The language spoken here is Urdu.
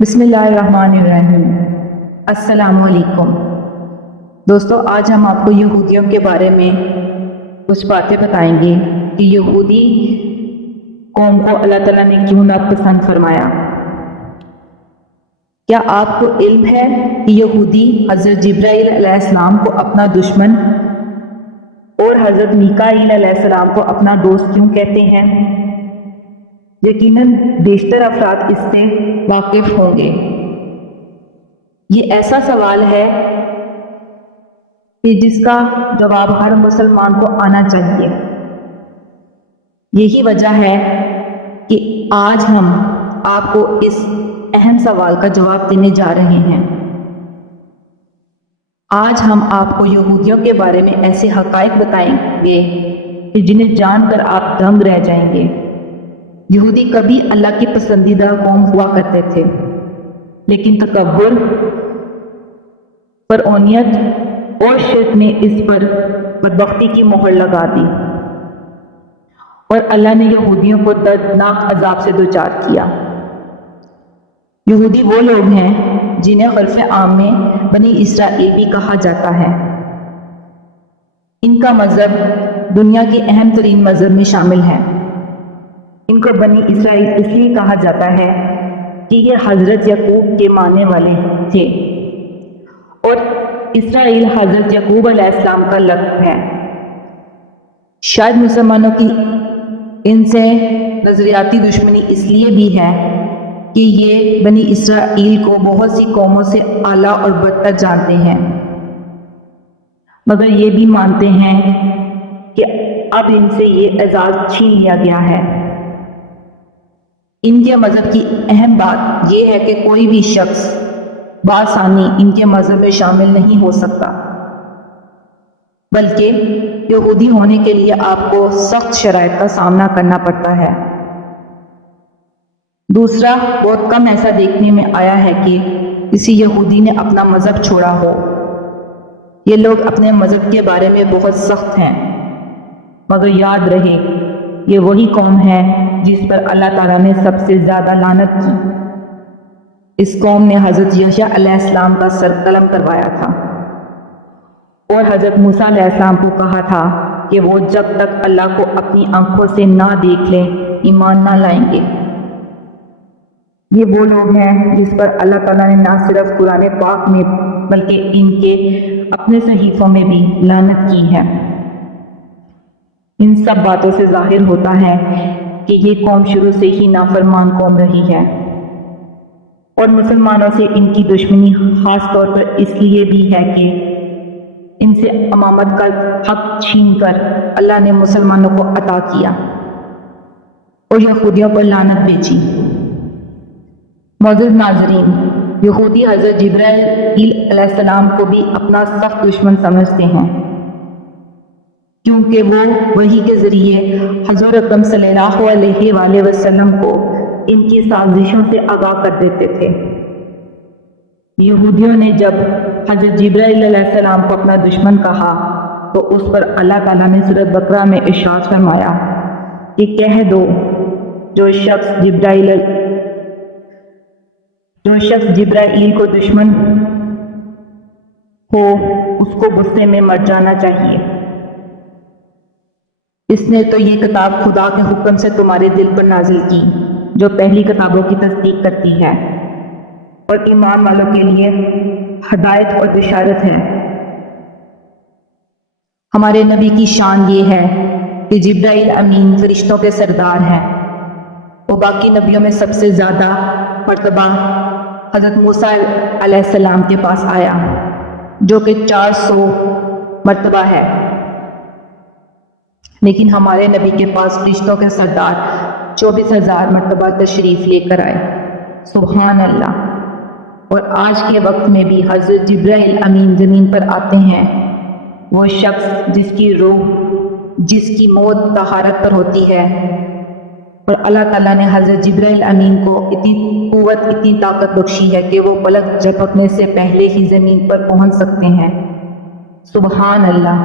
بسم اللہ الرحمن الرحیم۔ السلام علیکم دوستو، آج ہم آپ کو یہودیوں کے بارے میں کچھ باتیں بتائیں گے کہ یہودی قوم کو اللہ تعالیٰ نے کیوں ناپسند فرمایا۔ کیا آپ کو علم ہے کہ یہودی حضرت جبرائیل علیہ السلام کو اپنا دشمن اور حضرت میکائیل علیہ السلام کو اپنا دوست کیوں کہتے ہیں؟ یقیناً بیشتر افراد اس سے واقف ہوں گے۔ یہ ایسا سوال ہے کہ جس کا جواب ہر مسلمان کو آنا چاہیے۔ یہی وجہ ہے کہ آج ہم آپ کو اس اہم سوال کا جواب دینے جا رہے ہیں۔ آج ہم آپ کو یہودیوں کے بارے میں ایسے حقائق بتائیں گے کہ جنہیں جان کر آپ دنگ رہ جائیں گے۔ یہودی کبھی اللہ کی پسندیدہ قوم ہوا کرتے تھے، لیکن تکبر، فرعونیت اور شرک نے اس پر بدبختی کی مہر لگا دی، اور اللہ نے یہودیوں کو دردناک عذاب سے دوچار کیا۔ یہودی وہ لوگ ہیں جنہیں عرف عام میں بنی اسرائیل بھی کہا جاتا ہے۔ ان کا مذہب دنیا کے اہم ترین مذہب میں شامل ہے۔ ان کو بنی اسرائیل اس لیے کہا جاتا ہے کہ یہ حضرت یعقوب کے ماننے والے تھے، اور اسرائیل حضرت یعقوب علیہ السلام کا لقب ہے۔ شاید مسلمانوں کی ان سے نظریاتی دشمنی اس لیے بھی ہے کہ یہ بنی اسرائیل کو بہت سی قوموں سے اعلیٰ اور برتر جانتے ہیں، مگر یہ بھی مانتے ہیں کہ اب ان سے یہ اعزاز چھین لیا گیا ہے۔ ان کے مذہب کی اہم بات یہ ہے کہ کوئی بھی شخص بآسانی ان کے مذہب میں شامل نہیں ہو سکتا، بلکہ یہودی ہونے کے لیے آپ کو سخت شرائط کا سامنا کرنا پڑتا ہے۔ دوسرا، بہت کم ایسا دیکھنے میں آیا ہے کہ کسی یہودی نے اپنا مذہب چھوڑا ہو۔ یہ لوگ اپنے مذہب کے بارے میں بہت سخت ہیں، مگر یاد رہے یہ وہی قوم ہے جس پر اللہ تعالیٰ نے سب سے زیادہ لعنت کی۔ اس قوم نے حضرت یحییٰ علیہ السلام کا سر قلم کروایا تھا، اور حضرت موسیٰ علیہ السلام کو کہا تھا کہ وہ جب تک اللہ کو اپنی آنکھوں سے نہ دیکھ لیں ایمان نہ لائیں گے۔ یہ وہ لوگ ہیں جس پر اللہ تعالیٰ نے نہ صرف قرآن پاک میں بلکہ ان کے اپنے صحیفوں میں بھی لعنت کی ہے۔ ان سب باتوں سے ظاہر ہوتا ہے کہ یہ قوم شروع سے ہی نافرمان قوم رہی ہے، اور مسلمانوں سے ان کی دشمنی خاص طور پر اس لیے بھی ہے کہ ان سے امامت کا حق چھین کر اللہ نے مسلمانوں کو عطا کیا اور یہودیوں پر لعنت بھیجی۔ معزز ناظرین، یہودی حضرت جبرائیل علیہ السلام کو بھی اپنا سخت دشمن سمجھتے ہیں، کیونکہ وہ وحی کے ذریعے حضور اکرم صلی اللہ علیہ وآلہ وسلم کو ان کی سازشوں سے آگاہ کر دیتے تھے۔ یہودیوں نے جب حضرت جبرائیل علیہ السلام کو اپنا دشمن کہا تو اس پر اللہ تعالیٰ نے سورۃ بقرہ میں ارشاد فرمایا کہ کہہ دو جو شخص جبرائیل کو دشمن ہو اس کو غصے میں مر جانا چاہیے۔ اس نے تو یہ کتاب خدا کے حکم سے تمہارے دل پر نازل کی جو پہلی کتابوں کی تصدیق کرتی ہے اور ایمان والوں کے لیے ہدایت اور بشارت ہے۔ ہمارے نبی کی شان یہ ہے کہ جبرائیل امین فرشتوں کے سردار ہیں۔ وہ باقی نبیوں میں سب سے زیادہ مرتبہ حضرت موسیٰ علیہ السلام کے پاس آیا، جو کہ 400 مرتبہ ہے، لیکن ہمارے نبی کے پاس فرشتوں کے سردار 24,000 مرتبہ تشریف لے کر آئے۔ سبحان اللہ۔ اور آج کے وقت میں بھی حضرت جبرائیل امین زمین پر آتے ہیں۔ وہ شخص جس کی روح، جس کی موت طہارت پر ہوتی ہے، اور اللہ تعالیٰ نے حضرت جبرائیل امین کو اتنی قوت، اتنی طاقت بخشی ہے کہ وہ پلک جھپکنے سے پہلے ہی زمین پر پہنچ سکتے ہیں۔ سبحان اللہ۔